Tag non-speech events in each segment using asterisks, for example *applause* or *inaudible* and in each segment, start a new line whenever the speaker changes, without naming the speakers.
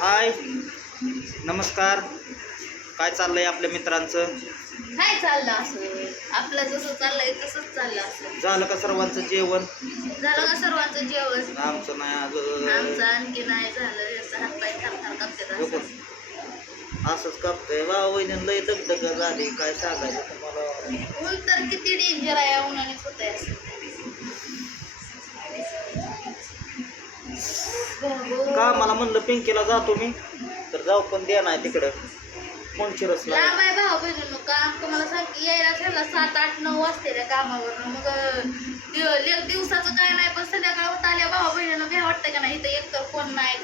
हाय. नमस्कार. काय चाललंय आपल्या मित्रांचं?
काय चाललं असं? आपलं जसं चाललंय तसंच चाललं असं.
झालं का सर्वांचं जेवण?
झालं का सर्वांचं जेवण?
आमचं नाही
आमचं
अजून
आणखी नाही झालं. याचा हातपाय थरथर कापतात. असं.
असंच कापतंय. वा लय दगदग झाली. काय सांगायचं तुम्हाला?
ऊन तर किती डेंजर आहे उन्हानेच होत आहे असं.
का मला म्हणलं पिंकीला जातो मी तर जाऊ पण द्या नाही तिकडं. कोण शिरसला
लांब आहे भाऊ बहिणीनं काम. तुम्हाला सांग यायला झाला सात आठ नऊ वाजते त्या कामावर मग दिव- दिवसाचं काय नाही पण संध्याकाळ होत आल्या भाऊ बहिणीनं भ्या वाटतं का नाही? इथं एकतर कोण नाही.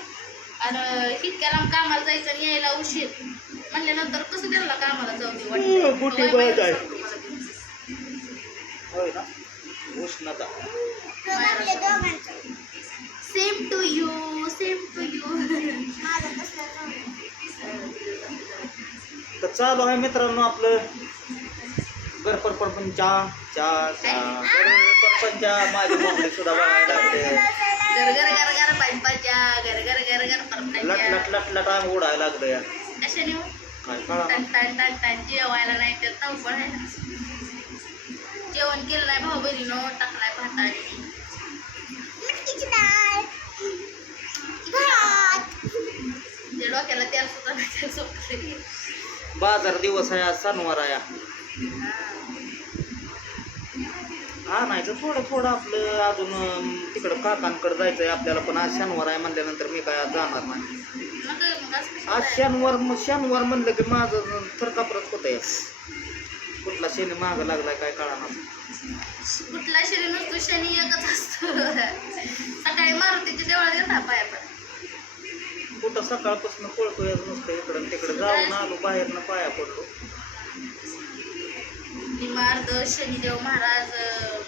आणि इतक्या लांब कामाला जायचं आणि यायला उशीर. म्हणल्यानंतर कसं त्यांना कामाला जाऊ दे
बात आहे.
वाटतं
होय ना? उष्णता.
Same to you same to you
तर चालू आहे मित्रांनो आपलं. गरपर परपंचा चा चा परपंचा माझी मम्मी सुद्धा बघायला लागते
घर घर घर घर पाईपाच्या घर घर घर घर
लट
परपाच्या
लट लट लट आंग उडायला लागलं या.
कशाने हो?
काय कळा
टन टन टन टन. जेवायला नाही तर धावपळ आहे ना. जेवण केलं नाही भाऊ बहिणीनं टाकलाय भाताने. जे डोक्याला तेल सुद्धा नाही तेल सुटले
बाजार दिवस आहे आज सणवार आहे. आणायचं थोडं थोडं आपलं अजून तिकडं काकांकडे जायचंय आपल्याला पण आज शनिवार आहे म्हणल्यानंतर मी काय आज जाणार नाही. आज शनिवार मग शनिवार म्हणलं की माझं थरकापरत होत आहे कुठला शनी माग लागलाय काय कळणार
कुठला शनी नसतो शनी एकच असतो. सकाळी मारुतीच्या देवळात येतात पाया पण.
कुठं सकाळपासून पळतो येत नुसतं इकडं तिकडं. जाऊन आलो बाहेरनं पाया पडलो.
निमार्द शनिदेव महाराज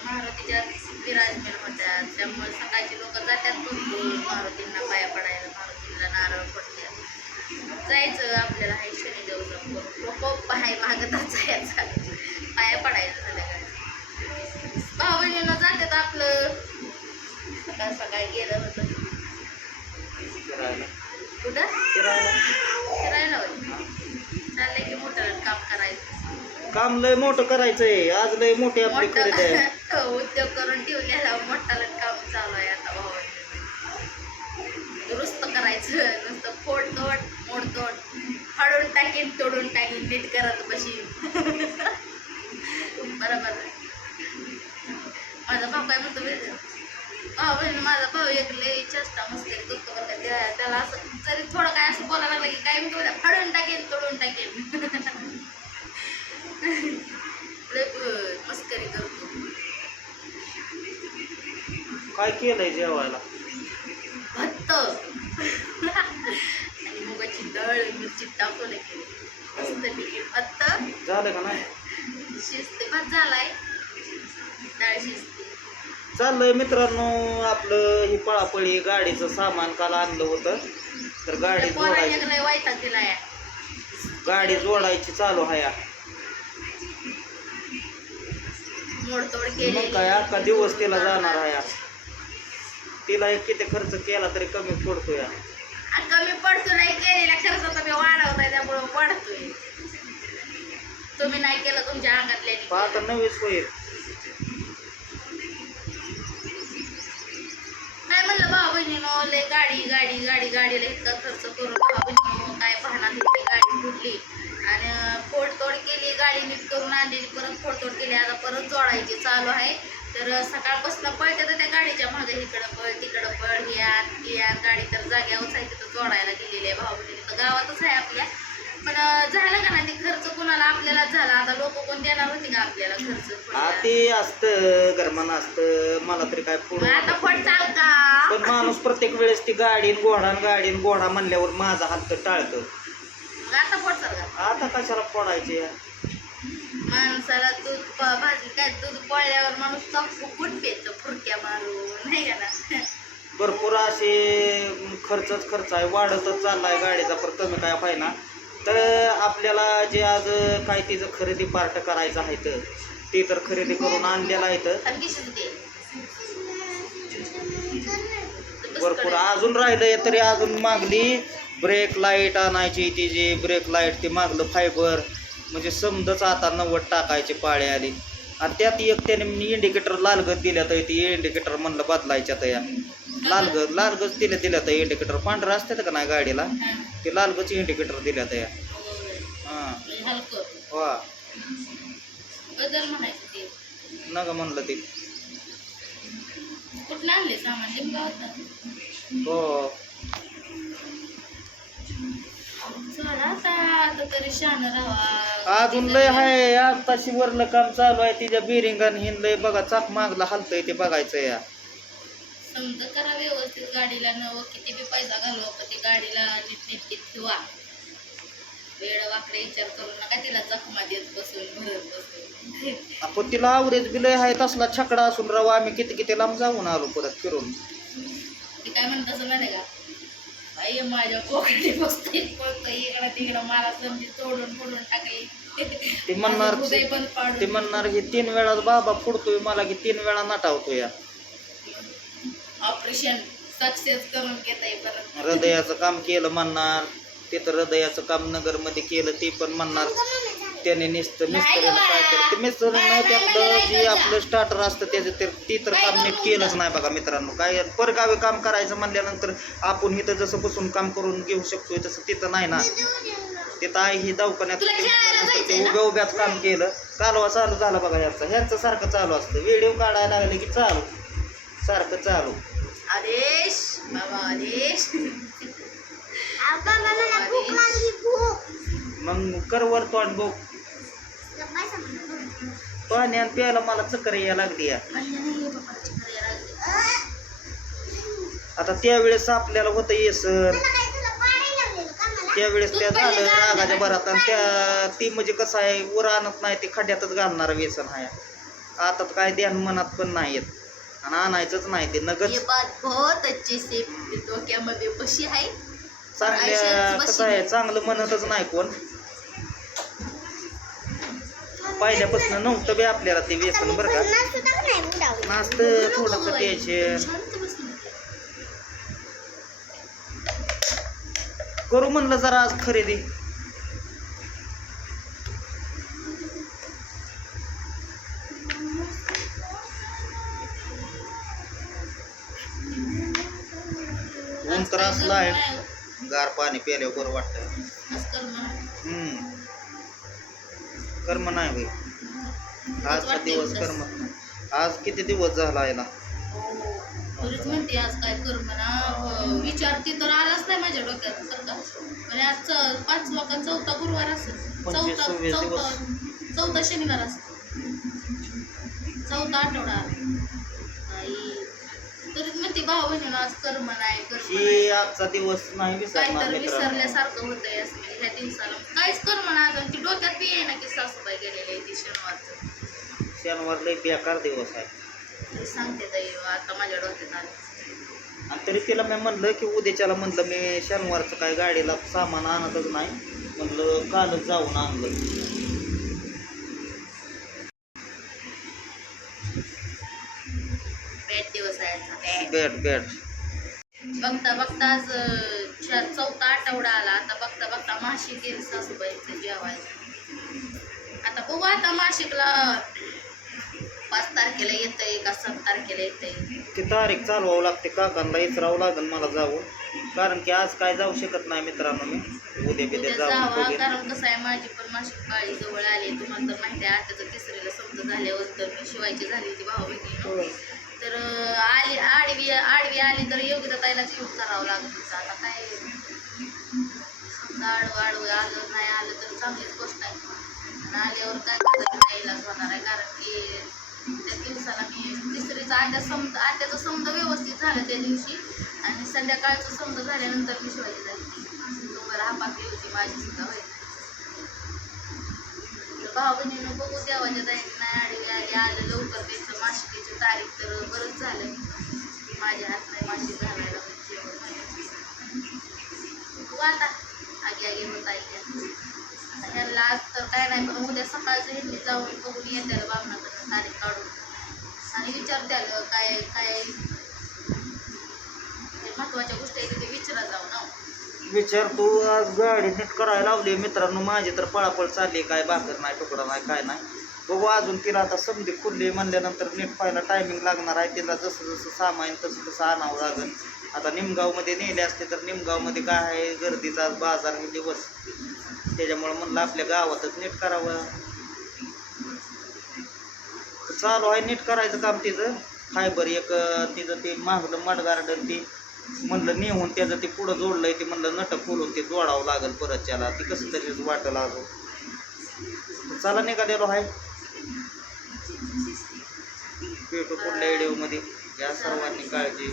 मारुतीच्या विराजमान होत्या. त्यामुळे सकाळची लोक जातात भरपूर मारुतींना पाया पडायला मारुतींना नारळ पडतात जायचं आपल्याला हाय शनिदेव लोक हाय मागतात जायचा काम
लय मोठं करायचंय आज लय मोठी आपली खरेदी आहे *laughs*
उद्योग करून ठेवलेला मोठा काम चालू आहे आता भाऊ दुरुस्त करायचं नुसतं फोडतोड मोडतोड फाडून टाकीन तोडून टाकीन नीट करत बशी *laughs* बरोबर. माझा भाऊ काय म्हणतो? भाऊ बहीण माझा भाऊ एक लय चेष्टा करतो. त्या- त्याला असं जरी थोडं काय असं बोलायला लागलं की काय म्हणतो माहिती आहे? फाडून टाकेन तोडून टाकेन लय ब- मस्करी करतो
काय केलंय जेवायला?
भत्त. आणि मुगाची डाळ मिरची टाकून केली मस्त पैकी भत्त.
झालं का नाही?
शिजते भात झालाय. डाळ शिजते.
चाललंय मित्रांनो आपलं ही पळापळी गाडीचं सामान काल आणलं होतं. तर गाडी जोडायची.
पोरांना लय वायताक दिलाय.
गाडी जोडायची चालू आहे
मोडतोड
मग
केली
काय अख्खा दिवस तिला जाणार आहे. तिला एक किती खर्च केला तरी कमी पडतो या
कमी पडतो नाही केलेला खर्च तुम्ही वाढवताय त्यामुळं वाढतोय. तुम्ही नाही केलं तुमच्या अंगातल्या
पाहता नवीच होईल
काय म्हणलं भाऊ बहिणीनं लय गाडी गाडी गाडी गाडीला इतका खर्च करून भाऊ बहिणीनं काय पाहणार इतकी गाडी फुटली आणि फोडतोड केली गाडी नीट करून आणलेली परत फोडतोड केली आता परत जोडायची चालू आहे. तर सकाळपासून पळते तर त्या गाडीच्या मागे इकडं पळ तिकडं पळ. हे आण ते आण गाडी तर जाग्यावर आहे तिथं जोडायला गेलेली आहे भाऊ तर गावातच आहे आपल्या. पण झालं का नाही ते खर्च कुणाला? आपल्यालाच झाला. आता लोक कोण देणार होते का आपल्याला खर्च?
हा? ते असतं गरमान असतं. मला तरी काय पुढं
आता फोड चाल का?
पण माणूस प्रत्येक वेळेस ती गाडीन घोडा न गाडीन घोडा म्हणल्यावर माझा हात तर टाळतं.
मग आता फोड चाल का?
आता कशाला फोडायचे? या?
माणसाला दूध भाजी काय दूध पळल्यावर माणूस तर फुकूट पेतो फुरक्या मारून नाही का ना?
भरपूर असे खर्चच खर्च आहे वाढतच चाललाय गाडीचा पण कमी काय पाहिजे तर आपल्याला जे आज काय तिचं खरेदी पार्ट करायचं आहे तर ते तर खरेदी करून आणलेलं आहे तर. भरपूर अजून राहिलंय तरी अजून मागली ब्रेक लाइट आणायची ती जी ब्रेक लाइट ते मागलं फायबर म्हणजे समजच आता नव्वद टाकायची पाळी आली आणि त्यात एक त्याने इंडिकेटर लालगत दिल्यात ती इंडिकेटर म्हणलं बदलायच्यात या लालगत लालगच दिल्या दिल्यात इंडिकेटर पांढरं असतात का नाही गाडीला. ते लालगच इंडिकेटर दिल्यात या
होय.
हां. वा.
ते.
नका म्हणलं ते. हो.
चला आता आता तरी शान राहा
अजून लय आहे आताशी वरलं काम चालू आहे तिच्या बिरिंगान हिन लय बघा चाक मागला हलतंय ते बघायचं या.
समजा करा व्यवस्थित गाडीला नव किती बी पैसा घालवा पण ती गाडीला नीटनीटकीत ठेवा. वेळ वाकडे विचार करू नका तिला जखमा देत बसून भरत बसून.
आपण तिला आवरेज बी लय आहे तसला छकडा असून राव आम्ही किती किती लांब जाऊन आलो परत फिरून.
ती काय म्हणत असं माहिती का? बाई माझ्या पोकडी बसते. इकडं तिकडं मला समजी तोडून फोडून टाकली.
ते म्हणणार
हृदय
ते
पाडून.
म्हणणार की तीन वेळा बाबा फुडतोय मला की तीन वेळा नटावतोय. या
ऑपरेशन सक्सेस करून घेताय परत.
हृदयाचं काम केलं म्हणणार. तिथं हृदयाचं काम नगरमध्ये केलं ते पण म्हणणार. त्याने नुसतं मिस्त्रीनं काय केलं? ते मिस्त्रीनं त्यातलं जे आपलं स्टार्टर असतं त्याचं ते ती तर काम नीट केलंच नाही बघा मित्रांनो. काय परगावी काम करायचं म्हणल्यानंतर आपण इथं जसं बसून काम करून घेऊ शकतोय तसं तिथं नाही ना. तिथं आहे ही दवाखान्यात
तुला खेळायला
म्हणल्यानंतर ते? उभ्या उभ्याच काम केलं. कालवा चालू झाला बघा ह्याचा ह्यांचं सारखं चालू असतं. व्हिडिओ काढायला लागले की चालू. सारखं चालू.
आदेश. बाबा आदेश.
मग करवर तोंड बघ. पाणी आणि प्यायला मला चक्कर यायला लागली या. आता त्यावेळेस आपल्याला होतं येसर त्यावेळेस त्या झालं रागाच्या भरात. आणि त्या ती म्हणजे कसं आहे वर आणत नाही ते खड्ड्यातच घालणार व्यसन आहे. आता तर काय ध्यान मनात पण नाही येत आणि आणायचंच नाही ते
ये बहुत अच्छी से डोक्यामध्ये बशी आहे.
चांगल्या कसं आहे चांगलं म्हणतच नाही कोण. पहिल्यापासून नव्हतं बी आपल्याला ते व्यसन बरं का. नाचतं थोडंसं टेन्शन. करू म्हणलं जरा आज खरेदी. ऊन तर असलं आहे. गार पाणी प्यायल्यावर बरं वाटतं. कर्म नाही होई आजचा दिवस कर्म आज किती दिवस झाला याला.
तरीच म्हणते आज काय कर म्हणा अं, विचारते तर आलाच नाही माझ्या डोक्यात का? म्हणजे आज पाचवा का चौथा गुरुवार असेल.
पंचवीस,
चौथा चौथा चौथा शनिवार असेल. चौथा आठवडा. तरीच म्हणते भाऊ बहिणीनं आज कर म्हणाय कर म्हणाय.
ही आजचा दिवस नाही विसरणार
तर
मित्रांनो.
विसरल्यासारखं होतंय असं म्हणजे ह्या दिवसाला. काहीच कर म्हणा अजून ती डोक्यात बी आहे ना की सासूबाई गेलेली आहे ती शनिवारचं.
शनिवार लय बेकार दिवस आहे.
तरी सांगते ताई आता माझ्या डोक्यात आलं.
आणि तरी तिला मी म्हणलं की उद्याच्याला म्हणलं मी शनिवारचं काय गाडीला सामान आणतच नाही. म्हणलं कालच जाऊन आणलं
बॅट दिवस आहे आजचा, बॅट.
बॅट
बघता बघता आज चार चौथा आठवडा आला. आता बघता बघता मासिक गेली सासूबाईचं जेवायचं आता बघू आता मासिकला पाच तारखेला येतंय का सात तारखेला येतंय.
ती तारीख चालवावं लागते. काकांना इचरावं लागेल मला जाऊन कारण की आज काय जाऊ शकत नाही मित्रांनो मी. उद्या बिद्या
उद्या जावा.
बघेन.
कारण कसं आहे माझी पण मासिक पाळी जवळ आली. तुम्हाला तर माहिती आहे आताचं तिसरीला समजा झाल्यावर तर मी शिवायची झाली होती भाऊ बहिणी तर आली आडवी आडवी आली तर योग्य ताईलाच यूज करावं लागत होतं आता काय समजा आडवं आडवं आलं नाही आलं तर चांगलीच गोष्ट आहे. आणि आल्यावर काय करायचं नाही इलाज होणार आहे. कारण की त्या दिवसाला मी तिसरीचा आट्या समजा आट्याचं समजा व्यवस्थित झालं त्या दिवशी आणि संध्याकाळचं समजा झाल्यानंतर मी शिवाजी झाली तुम्हाला हापाकली होती माझी सुद्धा होईल. भाऊ बहिणीनं बघू देवाच्या दयाने नाही आडवी आली आलं लवकर त्यांचं मासिकीची तारीख तर बरंच झालं. माझ्या हात नाही मासिक घालायला म्हणजे आता आगे आगे होत आहे ह्याला आज तर काय नाही पण उद्या सकाळचं ह्यांनी जाऊन बघून येत्याला बामणाकडनं तारीख काढून. आणि विचारत्याला काय काय महत्त्वाच्या गोष्टी आहेत ते विचारा जाऊ ना?
विचार तू आज गाडी नीट करायला लावली मित्रांनो. माझी तर पळापळ चालली काय भाकर नाही तुकडा नाही काय नाही. बघू अजून तिला आता समधी खुलली म्हणल्यानंतर नीट पाहायला टायमिंग लागणार आहे. तिला जसं जसं सामान तसं तसं आणावं लागेल. आता निमगावमध्ये नेले असते तर निमगावमध्ये काय आहे? गर्दीचा आज बाजार हे दिवस. त्याच्यामुळं म्हणलं आपल्या गावातच नीट करावं. चालू आहे नीट करायचं काम तिचं. फायबर एक तिचं ते मागलं मड गार्डन ती. म्हणलं नेऊन त्याचं ते पुढं जोडलंय ते म्हणलं नट खोलून ते जोडावं लागेल परत त्याला. ते कसं तरी वाटलं अजून चला निघालेलो आहे. भेटू पुढल्या व्हिडिओमध्ये या सर्वांनी काळजी.